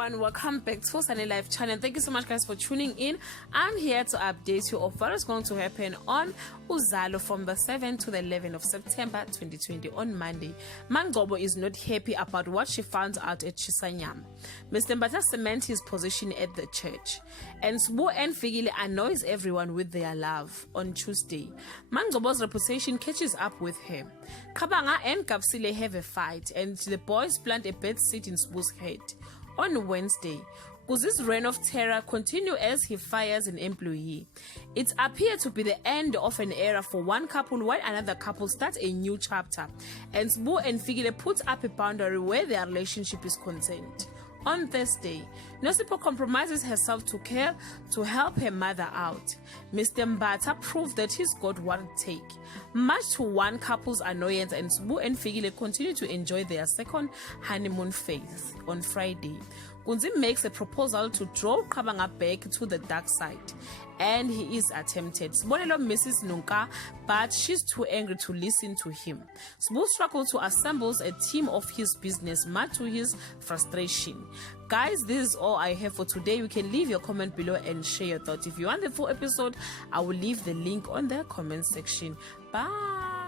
everyone, welcome back to Sunny Life channel. Thank you so much guys for tuning in. I'm here to update you of what is going to happen on Uzalo from the 7th to the 11th of September 2020 on Monday. Mangcobo is not happy about what she found out at Chisanyama. Mr. Mbatha cements his position at the church, and Sbu and Figile annoys everyone with their love. On Tuesday, Mangcobo's reputation catches up with her. Kabanga and Kapsile have a fight, and the boys plant a bed seat in Sbu's head. On Wednesday, Kuzi's reign of terror continues as he fires an employee. It appears to be the end of an era for one couple while another couple starts a new chapter, and Sbu and Figile put up a boundary where their relationship is concerned. On Thursday, Nosipo compromises herself to care to help her mother out. Mr. Mbatha proved that he's got what it takes. Much to one couple's annoyance, and Sbu and Figile continue to enjoy their second honeymoon phase. On Friday, Kunzi makes a proposal to draw Kabanga back to the dark side, and he is attempted. Sibonelo misses Nunka, but she's too angry to listen to him. Sbu struggles to assemble a team of his business, much to his frustration. Guys, this is all I have for today. You can leave your comment below and share your thoughts. If you want the full episode, I will leave the link on the comment section. Bye.